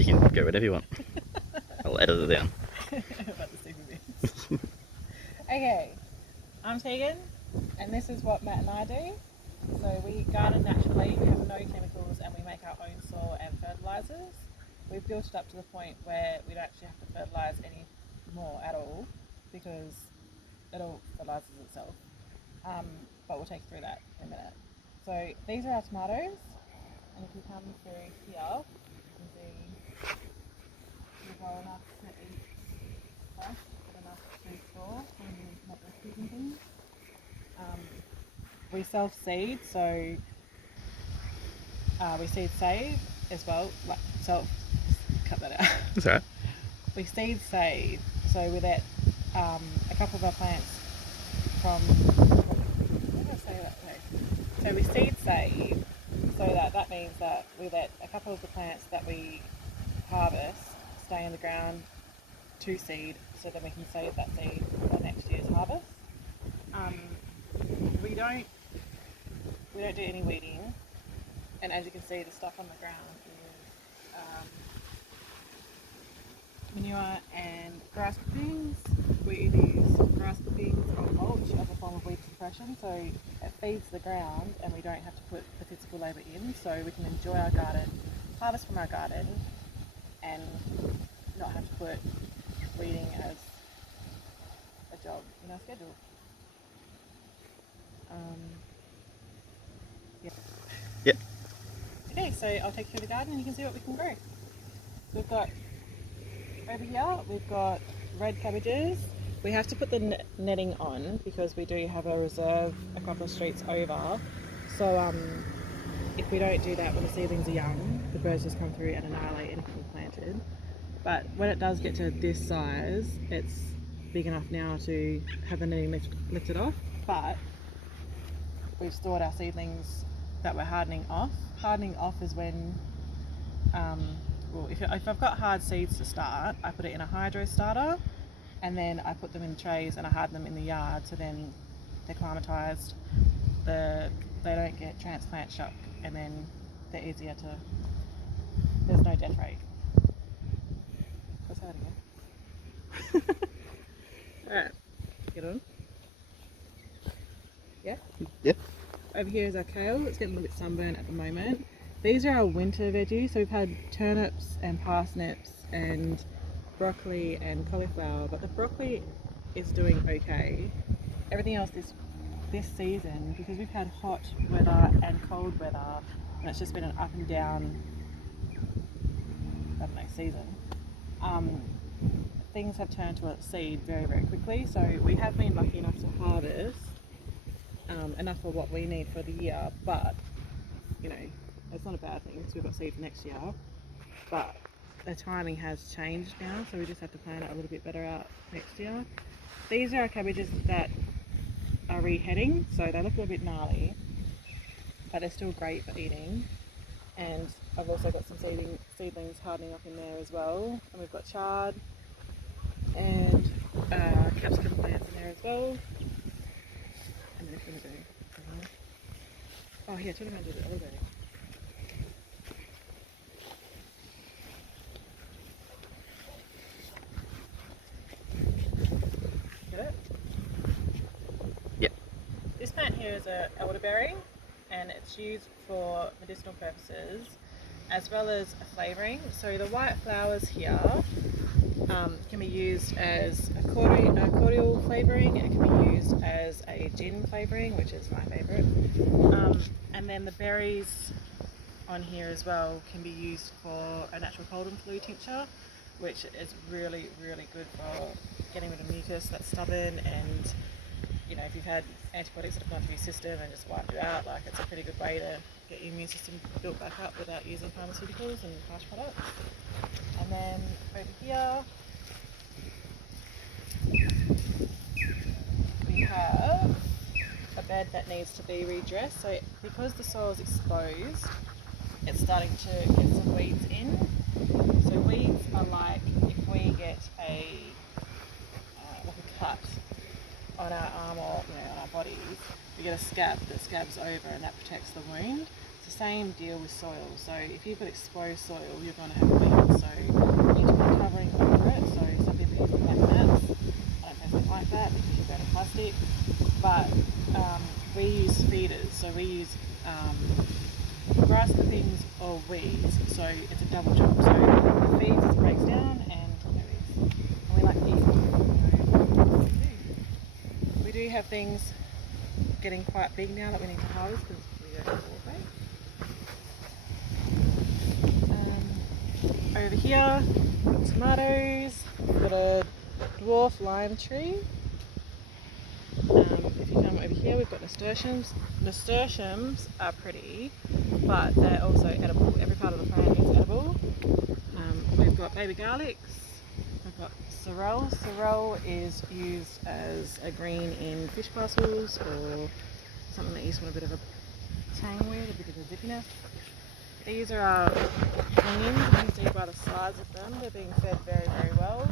You can go whatever you want. I'll edit it down. About the super bits. Okay, I'm Tegan, and this is what Matt and I do. So we garden naturally, we have no chemicals, and we make our own soil and fertilisers. We've built it up to the point where we don't actually have to fertilise any more at all, because it all fertilises itself. But we'll take you through that in a minute. So these are our tomatoes, and if you come through here, you can see we've got enough to eat fresh, but enough to store when you make recipes and things. We self-seed, so we seed save as well, like cut that out. That's alright. We seed save, so we let a couple of our plants from, how do I say that? No. So we seed save, so that means that we let a couple of the plants that we harvest stay in the ground to seed, so that we can save that seed for next year's harvest. We don't do any weeding, and as you can see, the stuff on the ground is manure and grass clippings. We either use grass clippings or mulch as a form of weed suppression, so it feeds the ground and we don't have to put the physical labour in, so we can enjoy our garden, harvest from our garden, and not have to put weeding as a job in our schedule. Yeah. Yep. Okay, so I'll take you through the garden and you can see what we can grow. We've got, over here, we've got red cabbages. We have to put the netting on because we do have a reserve a couple of streets over. So if we don't do that when the seedlings are young, the birds just come through and annihilate anything we planted. But when it does get to this size, it's big enough now to have the netting lifted off. But we've stored our seedlings that we're hardening off. Hardening off is when, if I've got hard seeds to start, I put it in a hydro starter, and then I put them in trays and I harden them in the yard, so then they're climatised, they don't get transplant shock, and then they're easier to, there's no death rate. Let's have it again. Alright, get on. Yeah? Yep. Over here is our kale. It's getting a little bit sunburned at the moment. These are our winter veggies. So we've had turnips and parsnips and broccoli and cauliflower, but the broccoli is doing okay. Everything else this season, because we've had hot weather and cold weather, and it's just been an up and down, I don't know, season. Things have turned to a seed very, very quickly. So we have been lucky enough to harvest enough for what we need for the year, but you know, it's not a bad thing because we've got seed for next year, but the timing has changed now, so we just have to plan it a little bit better out next year. These are our cabbages that are reheading, so they look a little bit gnarly, but they're still great for eating. And I've also got some seedlings hardening up in there as well, and we've got chard and capsicum plants in there as well. And then if you want to go, oh yeah, what am I going to do the other day? Get it? Yep. This plant here is an elderberry, and it's used for medicinal purposes as well as a flavouring. So the white flowers here can be used as a cordial flavouring, and it can be used as a gin flavouring, which is my favourite. And then the berries on here as well can be used for a natural cold and flu tincture, which is really, really good for getting rid of mucus that's stubborn, and you know, if you've had antibiotics that have gone through your system and just wiped it out, like it's a pretty good way to get your immune system built back up without using pharmaceuticals and harsh products. And then over here we have a bed that needs to be redressed. So because the soil is exposed, it's starting to get some weeds in. So weeds are like if we get a cut on our arm or on our bodies, we get a scab that scabs over, and that protects the wound. So the same deal with soil. So if you've got exposed soil, you're going to have weeds. So you need to put covering over it. So some people use black mats. I don't personally like that because you go to plastic. But we use feeders. So we use grass clippings or weeds. So it's a double job. So it feeds as it breaks down and we like to eat. We do have things getting quite big now that we need to harvest because we don't have water. Over here, tomatoes. We've got a dwarf lime tree. If you come over here, we've got nasturtiums. Nasturtiums are pretty, but they're also edible. Every part of the plant is edible. We've got baby garlics. We've got sorrel. Sorrel is used as a green in fish parcels or something that you just want a bit of a tang with, a bit of a zippiness. These are our onions. You can see by the size of them, they're being fed very, very well.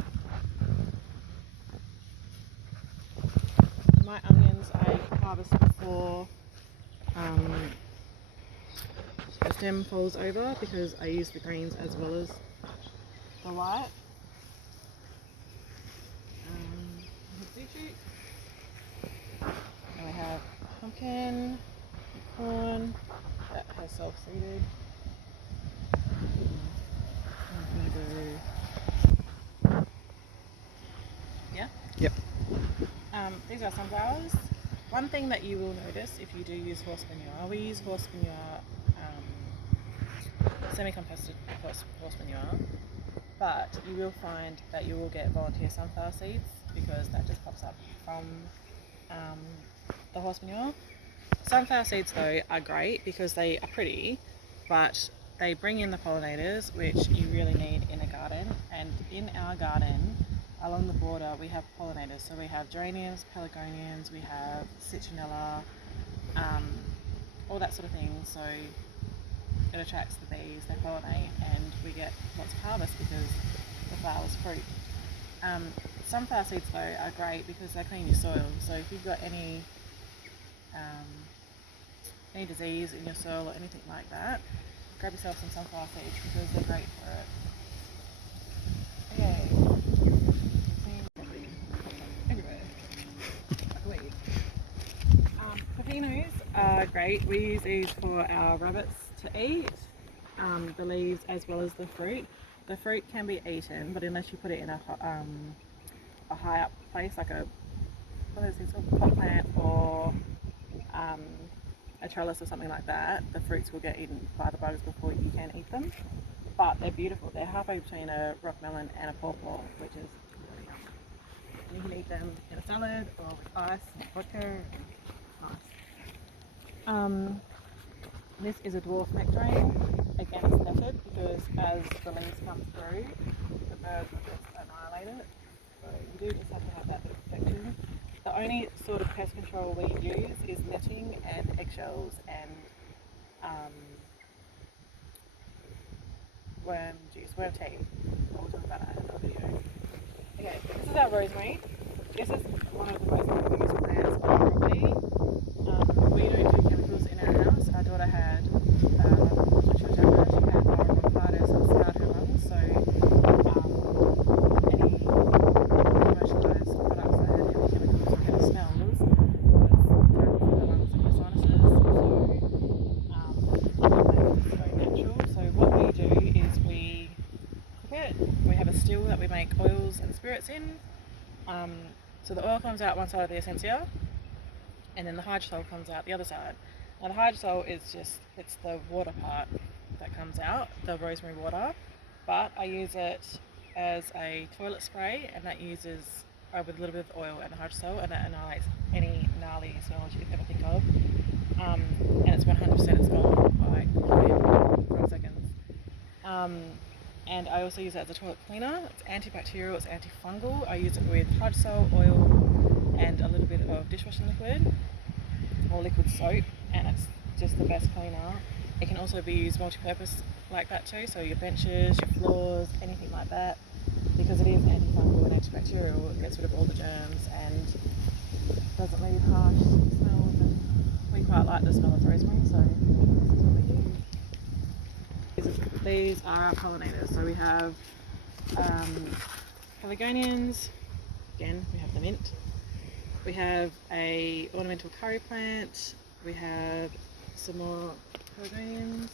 My onions I harvest before the stem falls over because I use the greens as well as the white. And we have pumpkin, corn that has self-seeded. Yeah? Yep. These are sunflowers. One thing that you will notice if you do use horse manure, we use horse manure, semi-composted horse manure, but you will find that you will get volunteer sunflower seeds because that just pops up from the horse manure. Sunflower seeds though are great because they are pretty, but they bring in the pollinators which you really need in a garden. And in our garden along the border we have pollinators, so we have geraniums, pelargoniums, we have citronella, all that sort of thing. So it attracts the bees, they pollinate, and we get lots of harvest because the flowers fruit. Sunflower seeds though are great because they clean your soil. So if you've got any disease in your soil or anything like that, grab yourself some sunflower seeds because they're great for it. Okay. Everywhere. Like a weed. Pepinos are great. We use these for our rabbits to eat. The leaves as well as the fruit. The fruit can be eaten, but unless you put it in a high up place, like a pot plant or a trellis or something like that, the fruits will get eaten by the bugs before you can eat them. But they're beautiful. They're halfway between a rock melon and a pawpaw, which is really yummy. And you can eat them in a salad or with ice and vodka. Nice. This is a dwarf nectarine. Again, it's netted because as the leaves come through, the birds will just annihilate it. So you do just have to have that bit of protection. The only sort of pest control we use is netting and eggshells and worm tea. We'll talk about that in another video. Okay, this is our rosemary. This is one of the most used plants on our property. We don't do chemicals in our house. Our daughter had, when she was younger, she had bronchitis and scarred her lungs. So any commercialised products that had heavy chemicals or heavy smells was terrible for her lungs and her sinuses. So it's very natural. So what we do is we cook it. We have a still that we make oils and spirits in. So the oil comes out one side of the essentia, and then the hydrosol comes out the other side. Now the hydrosol is just, it's the water part that comes out, the rosemary water, but I use it as a toilet spray, and that uses with a little bit of oil and the hydrosol, and that annihilates any gnarly smells you could ever think of. And it's 100% it's gone by 5 seconds. And I also use it as a toilet cleaner. It's antibacterial, it's antifungal. I use it with hydrosol, oil, and a little bit of dishwashing liquid or liquid soap, and it's just the best cleaner. It can also be used multi-purpose like that too, so your benches, your floors, anything like that, because it is antifungal and antibacterial. It gets rid of all the germs and doesn't leave harsh smells and We quite like the smell of rosemary, so this is what we use. These are our pollinators. So we have pelargonians. Again, we have the mint. We have a ornamental curry plant. We have some more pelargonians.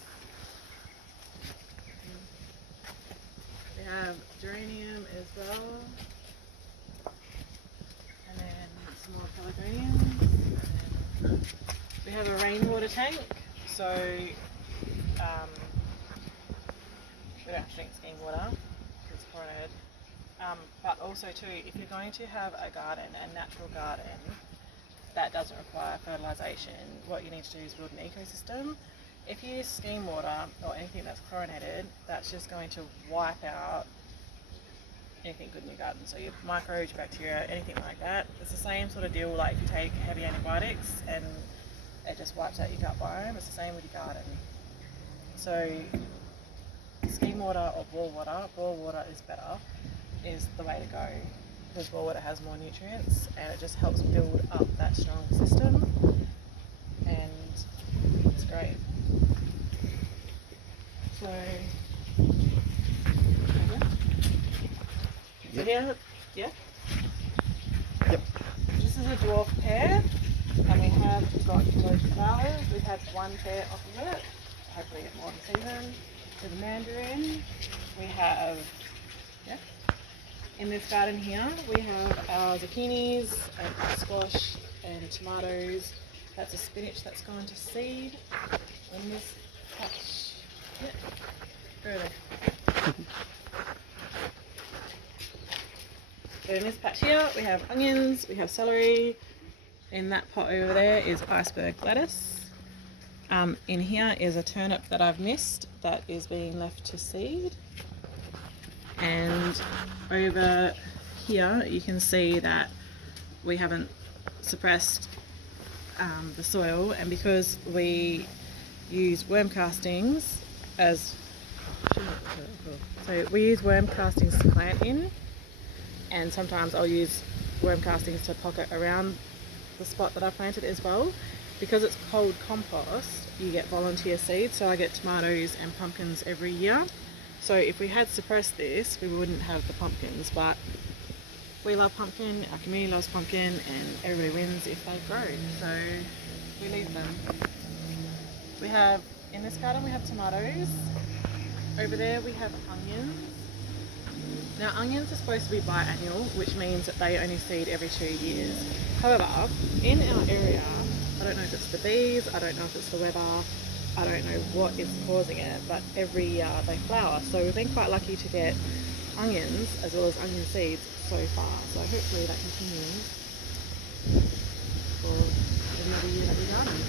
We have geranium as well. And then some more pelargonians. We have a rainwater tank. So we don't have to drink steam water because it's chlorinated. But also too, if you're going to have a garden, a natural garden, that doesn't require fertilisation, what you need to do is build an ecosystem. If you use steam water or anything that's chlorinated, that's just going to wipe out anything good in your garden. So your microbes, your bacteria, anything like that. It's the same sort of deal like if you take heavy antibiotics and it just wipes out your gut biome. It's the same with your garden. So steam water or boil water is better, is the way to go, because boil water has more nutrients and it just helps build up that strong system, and it's great. So here, yeah? Yep. This is a dwarf pear, and we have got those flowers. We've had one pear off of it, hopefully get more in season. For the mandarin, we have, yeah. In this garden here, we have our zucchinis and our squash and tomatoes. That's a spinach that's gone to seed. In this patch, yeah, really. So in this patch here, we have onions, we have celery. In that pot over there is iceberg lettuce. In here is a turnip that I've missed that is being left to seed. And over here you can see that we haven't suppressed the soil, and because we use worm castings as to plant in, and sometimes I'll use worm castings to pocket around the spot that I planted as well. Because it's cold compost, you get volunteer seeds, so I get tomatoes and pumpkins every year. So if we had suppressed this, we wouldn't have the pumpkins, but we love pumpkin, our community loves pumpkin, and everybody wins if they grow, so we leave them. We have, in this garden we have tomatoes, over there we have onions. Now onions are supposed to be biannual, which means that they only seed every 2 years. However, in our area, I don't know if it's the bees, I don't know if it's the weather, I don't know what is causing it, but every year they flower. So we've been quite lucky to get onions as well as onion seeds so far. So hopefully that continues for another year that we garden.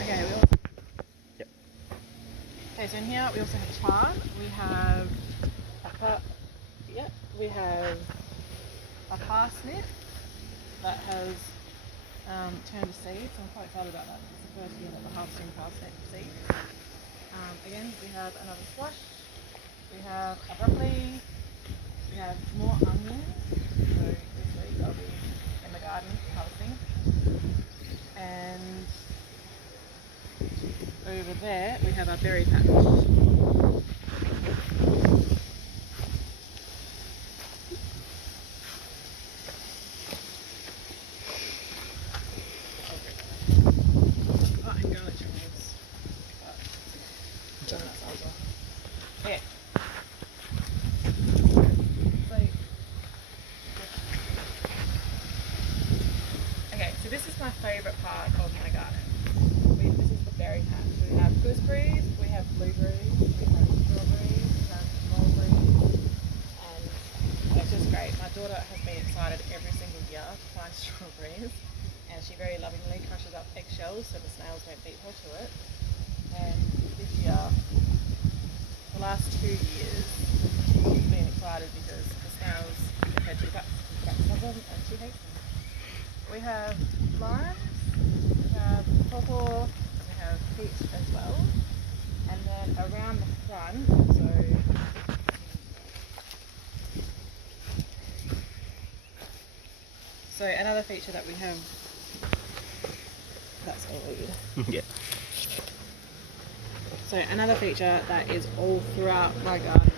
Okay, Yep. Okay, so in here we also have a plant. We have we have a parsnip that has turned to seed, so I'm quite excited about that. It's the first year that we're harvesting parsnip seeds. Again, we have another squash, we have a broccoli, we have more onions, so this week I'll be in the garden harvesting. And over there we have our berry patch. Okay. So this is my favourite part of my garden. This is the berry patch. We have gooseberries, we have blueberries, we have strawberries, we have mulberries, and it's just great. My daughter has been excited every single year to find strawberries, and she very lovingly crushes up eggshells so the snails don't beat her to it. And this year, the last 2 years, she's been excited because the snails have had 2 guts. The guts love them and she hates them. We have limes, we have pawpaw, we have peach as well. And then around the front, so another feature that we have That's all weed. Yeah. So another feature that is all throughout my garden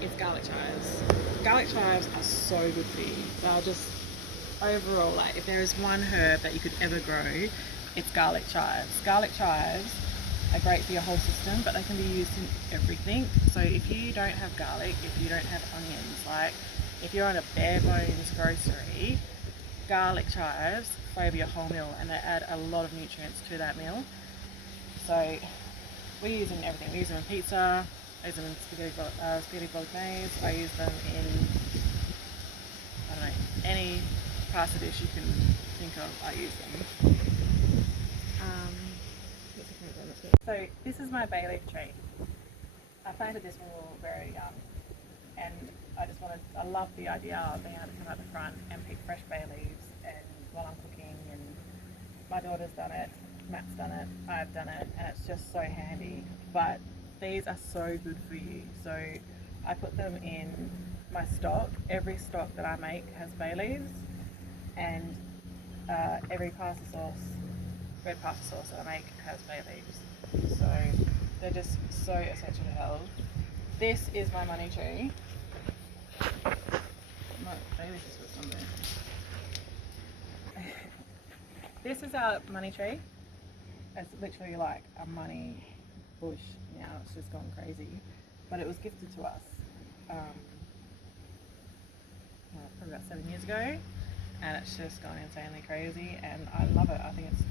is garlic chives. Garlic chives are so good for you. They're just overall, like, if there is one herb that you could ever grow, it's garlic chives. Garlic chives are great for your whole system, but they can be used in everything. So if you don't have garlic, if you don't have onions, like if you're on a bare bones grocery, garlic chives flavour your whole meal and they add a lot of nutrients to that meal. So we use them in everything. We use them in pizza, I use them in spaghetti bolognese, I use them in, I don't know, any pasta dish you can think of, I use them. So this is my bay leaf tree. I planted this when we were very young, and I love the idea of being able to come out the front and pick fresh bay leaves and while I'm cooking, and my daughter's done it, Matt's done it, I've done it, and it's just so handy. But these are so good for you. So I put them in my stock. Every stock that I make has bay leaves, and every pasta sauce, red pasta sauce that I make has bay leaves. So they're just so essential to health. This is my money tree. My bay leaf is put somewhere. This is our money tree. It's literally like a money bush now. It's just gone crazy. But it was gifted to us probably about 7 years ago, and it's just gone insanely crazy, and I love it. I think it's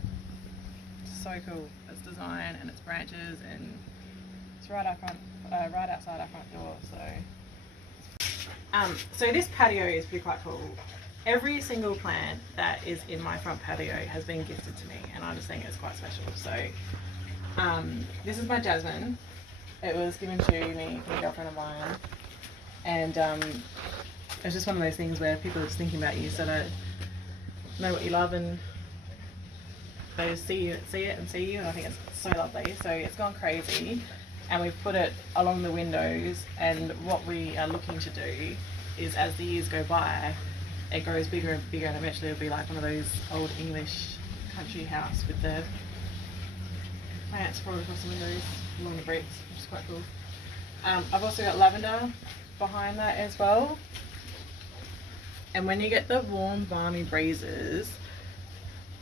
so cool. Its design and its branches, and it's right outside our front door. So this patio is pretty quite cool. Every single plant that is in my front patio has been gifted to me, and I just think it's quite special. So this is my jasmine. It was given to me from a girlfriend of mine, and it's just one of those things where people are just thinking about you, so they know what you love, and they just see it, and I think it's so lovely. So it's gone crazy, and we've put it along the windows, and what we are looking to do is, as the years go by, it grows bigger and bigger, and eventually it'll be like one of those old English country house with the plants sprawled across the windows along the bricks, which is quite cool. I've also got lavender behind that as well. And when you get the warm, balmy breezes,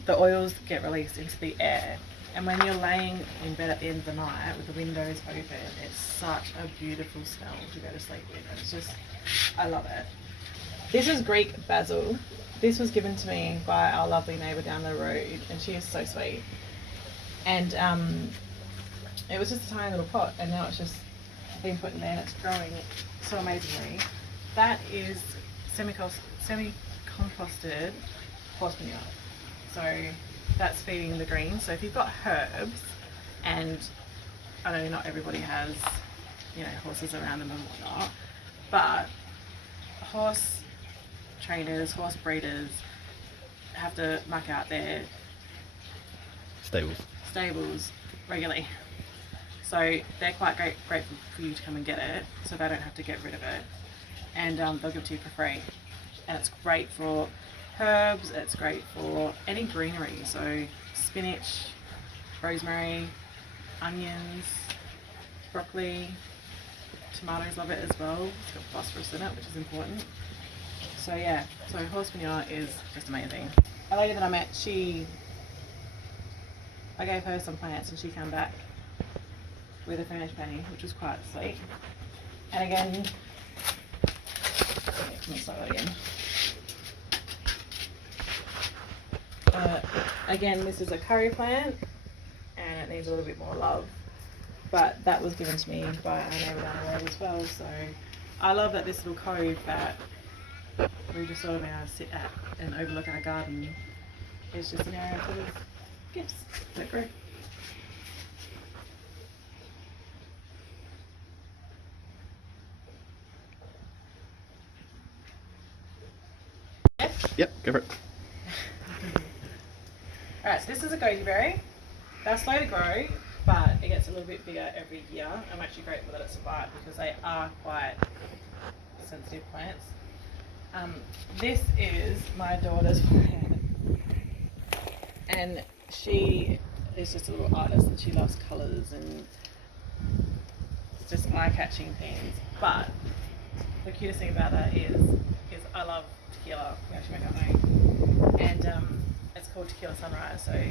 the oils get released into the air. And when you're laying in bed at the end of the night with the windows open, it's such a beautiful smell to go to sleep with. It's just, I love it. This is Greek basil. This was given to me by our lovely neighbour down the road, and she is so sweet. And it was just a tiny little pot, and now it's just been put in there, and it's growing so amazingly. That is semi-composted horse manure. So that's feeding the greens. So if you've got herbs, and I know not everybody has, horses around them and whatnot, but horse trainers, horse breeders have to muck out their stables regularly. So they're quite grateful for you to come and get it, so they don't have to get rid of it, and they'll give it to you for free. And it's great for herbs, it's great for any greenery, so spinach, rosemary, onions, broccoli, tomatoes love it as well. It's got phosphorus in it, which is important. So yeah, so horse manure is just amazing. A lady that I met, I gave her some plants and she came back with a Furnish penny, which was quite sweet. And again, let me start that again. Again, this is a curry plant and it needs a little bit more love, but that was given to me by our neighbour down the road as well. So I love that this little cove that we just sort of been able to sit at and overlook our garden is just an area full of gifts that grow. Yep, go for it. Alright, so this is a goji berry. They're slow to grow, but it gets a little bit bigger every year. I'm actually grateful that it survived because they are quite sensitive plants. This is my daughter's plant, and she is just a little artist and she loves colours and it's just eye-catching things. But the cutest thing about that is I love tequila. We actually make our own, and it's called Tequila Sunrise. So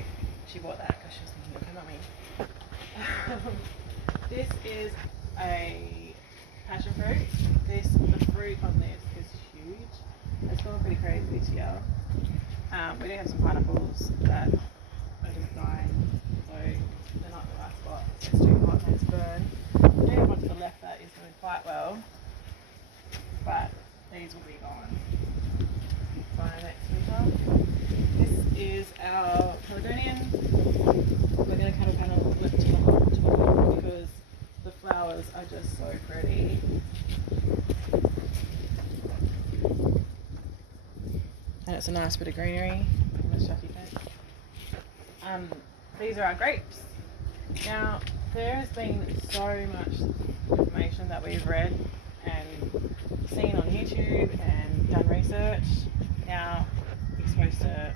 she bought that because she was thinking of her mummy. This is a passion fruit. The fruit on this is huge. It's gone pretty crazy this year. We do have some pineapples that are just dying, so they're not in the right spot. It's too hot and it's burn. We do have one to the left that is doing quite well, but these will be gone by next winter. This is our Caledonian. We're going to cut a panel to the wall because the flowers are just so pretty. And it's a nice bit of greenery. These are our grapes. Now, there has been so much information that we've read and seen on YouTube and done research. Now, you're supposed to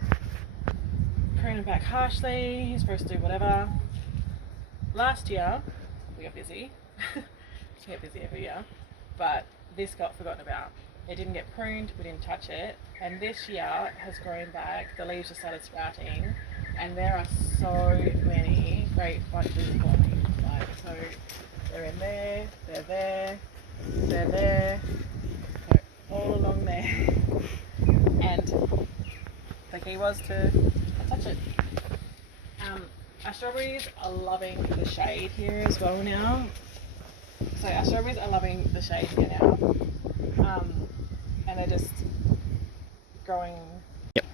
prune them back harshly, you're supposed to do whatever. Last year, we got busy. We get busy every year. But this got forgotten about. It didn't get pruned, we didn't touch it. And this year has grown back, the leaves just started sprouting. And there are so many great bunches forming. Like, so they're in there, they're there, they're there, they're all along there. And the key was to touch it. Our strawberries are loving the shade here as well now. So our strawberries are loving the shade here now. And they're just growing. Yep.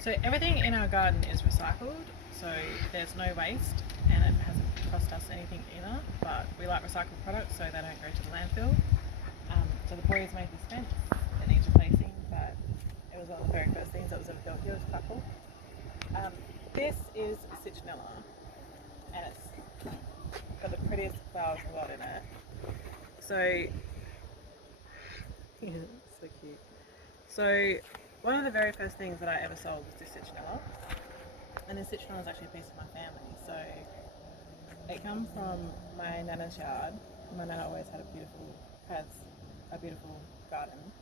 So everything in our garden is recycled, so there's no waste and it hasn't cost us anything either, but we like recycled products so they don't go to the landfill. So the boys made this fence, it needs replacing, but it was one of the very first things that was ever built here. It was quite cool. This is citronella and it's got the prettiest flowers a lot in it. So, so cute. So one of the very first things that I ever sold was this citronella, and this citronella is actually a piece of my family. So it comes from my nana's yard. My nana always has a beautiful garden,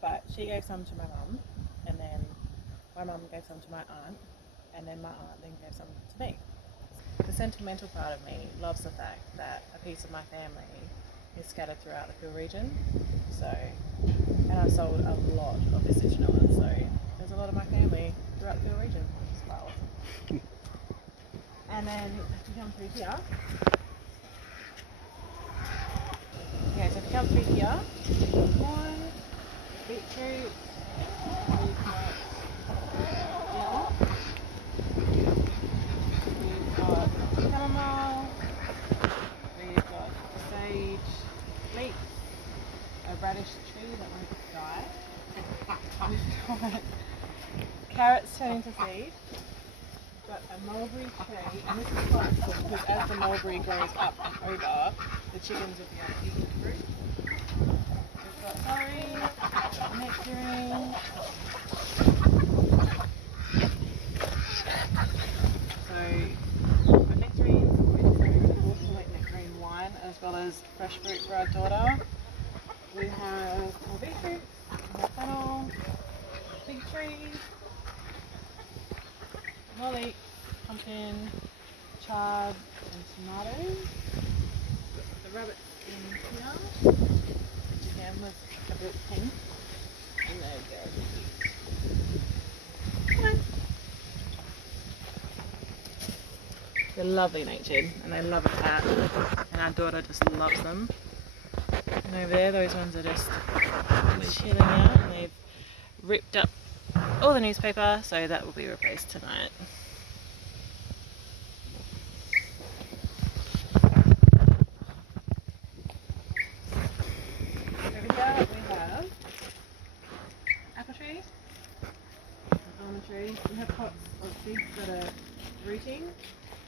but she gave some to my mum, and then my mum gave some to my aunt, and then my aunt then gave some to me. The sentimental part of me loves the fact that a piece of my family is scattered throughout the Peel region. So, and I sold a lot of this citronella, so there's a lot of my family throughout the Peel region, which is quite awesome. And then if you come through here, okay, so if you come through here, one, beetroot, we've got yellow, we've got chamomile, we've got sage, leeks, a radish tree that won't die. We've got carrots turning to seed. We've got a mulberry tree, and this is quite cool because as the mulberry grows up and over, the chickens will be able to eat the fruit. We've got celery, we've got nectarine. So we've got nectarines, which is going to also like nectarine wine, as well as fresh fruit for our daughter. We have more beetroot, more fennel, big trees, more leeks, pumpkin, chard, and tomatoes. The rabbits in here, which again was a bit pink, and there we go. Come on. They're lovely natured, and they love a cat, and our daughter just loves them. And over there, those ones are just chilling out, and they've ripped up all the newspaper, so that will be replaced tonight. Over here we have apple tree, an almond tree. We have pots of seeds that are rooting,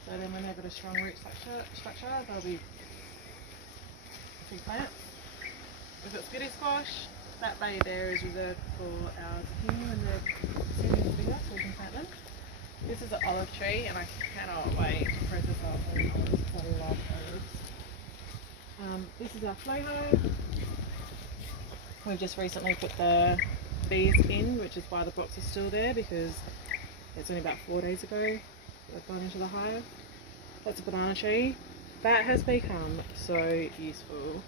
so then when they've got a strong root structure they'll be big plants. We've got spaghetti squash, that bay there is reserved for our zucchini when they're sitting bigger, so we can plant them. This is an olive tree, and I cannot wait to process our own olives because I love olives. This is our flow hive. We've just recently put the bees in, which is why the box is still there, because it's only about 4 days ago they've gone into the hive. That's a banana tree. That has become so useful.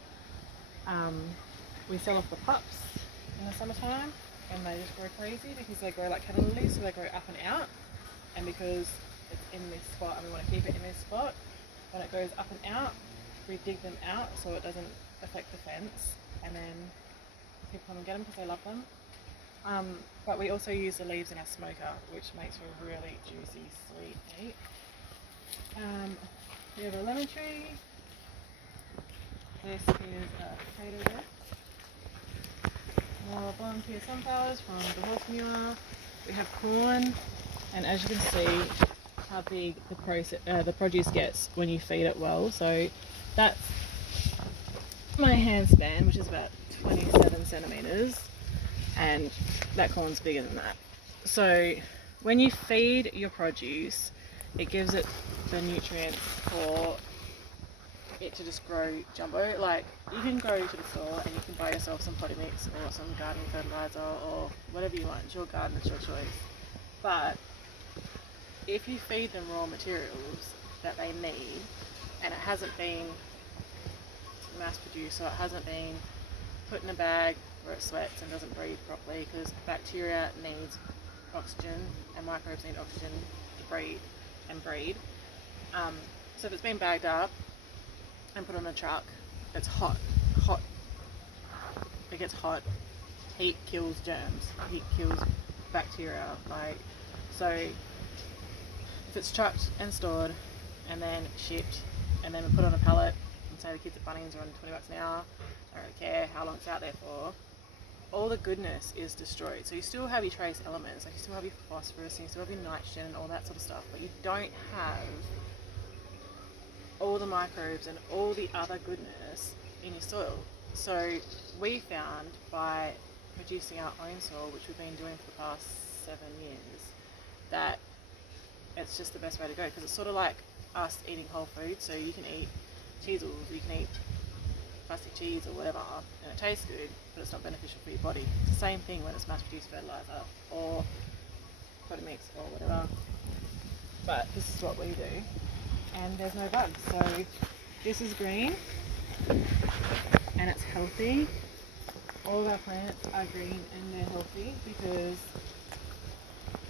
We sell off the pups in the summertime, and they just grow crazy because they grow like cannon lilies, so they grow up and out. And because it's in this spot and we want to keep it in this spot, when it goes up and out, we dig them out so it doesn't affect the fence, and then people come and get them because they love them. But we also use the leaves in our smoker, which makes for a really juicy, sweet meat. We have a lemon tree. This is a potato bed. More volunteer sunflowers from the horse manure. We have corn, and as you can see how big the produce gets when you feed it well. So that's my hand span, which is about 27 centimeters, and that corn's bigger than that. So when you feed your produce, it gives it the nutrients for it to just grow jumbo. Like, you can go to the store and you can buy yourself some potting mix or some garden fertilizer or whatever you want. It's your garden, it's your choice. But if you feed them raw materials that they need, and it hasn't been mass produced, so it hasn't been put in a bag where it sweats and doesn't breathe properly, because bacteria needs oxygen and microbes need oxygen to breathe and breed. So if it's been bagged up and put on a truck, it's hot. It gets hot. Heat kills germs. Heat kills bacteria. So if it's trucked and stored and then shipped and then put on a pallet, and say the kids at Bunnings are on $20 an hour, I don't really care how long it's out there for, all the goodness is destroyed. So you still have your trace elements, like you still have your phosphorus, and you still have your nitrogen and all that sort of stuff, but you don't have all the microbes and all the other goodness in your soil. So we found by producing our own soil, which we've been doing for the past 7 years, that it's just the best way to go, because it's sort of like us eating whole food. So you can eat cheesels, you can eat plastic cheese or whatever, and it tastes good, but it's not beneficial for your body. It's the same thing when it's mass-produced fertilizer or potting mix or whatever. But this is what we do, and there's no bugs. So this is green, and it's healthy. All of our plants are green and they're healthy because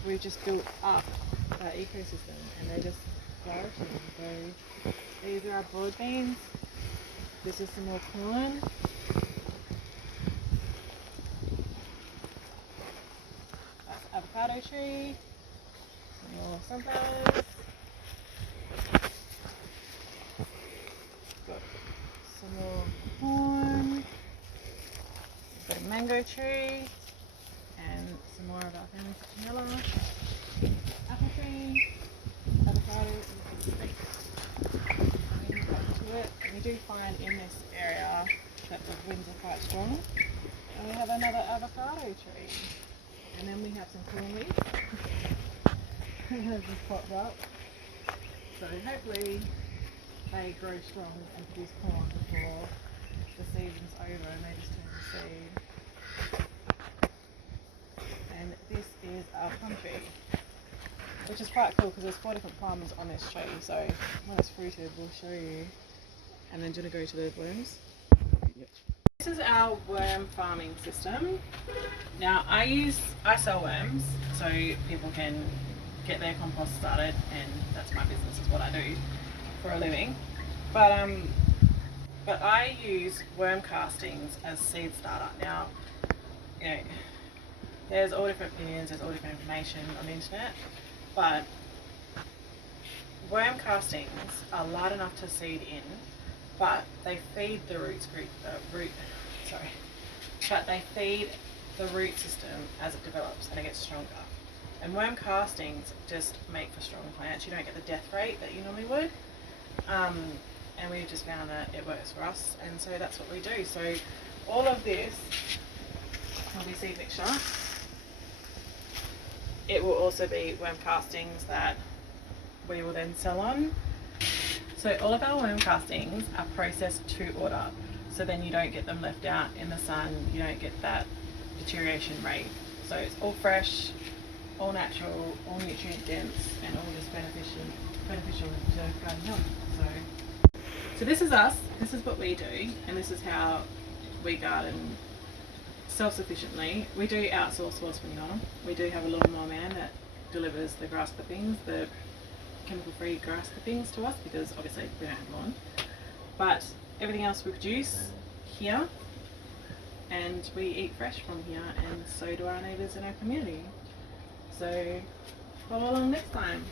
we've just built up our ecosystem, and they're just flourishing. So these are our broad beans. This is some more corn. That's avocado tree. Some more sunflowers. Got some more corn. We've got a mango tree. And some more of our family citronella. Apple tree. Avocado. We do find in this area that the winds are quite strong. And we have another avocado tree. And then we have some corn leaves. Just popped up. So hopefully they grow strong and produce corn before the season's over and they just turn to seed. And this is our plum tree, which is quite cool because there's 4 different plums on this tree. So when it's fruited, we'll show you. And then do you want to go to the worms? Yep. This is our worm farming system. Now I sell worms so people can get their compost started, and that's my business, is what I do for a living. But I use worm castings as seed starter. Now, you know, there's all different opinions, there's all different information on the internet, but worm castings are light enough to seed in, but they feed the root system as it develops and it gets stronger. And worm castings just make for strong plants. You don't get the death rate that you normally would. And we just found that it works for us, and so that's what we do. So all of this will be seed mixture. It will also be worm castings that we will then sell on. So all of our worm castings are processed to order. So then you don't get them left out in the sun, you don't get that deterioration rate. So it's all fresh, all natural, all nutrient dense, and all just beneficial to garden health. So this is us, this is what we do, and this is how we garden self-sufficiently. We do outsource horse manure. We do have a lawnmower man that delivers the grass clippings, the chemical-free grass clippings to us, because obviously we don't have lawn. But everything else we produce here, and we eat fresh from here, and so do our neighbours in our community. So follow along next time.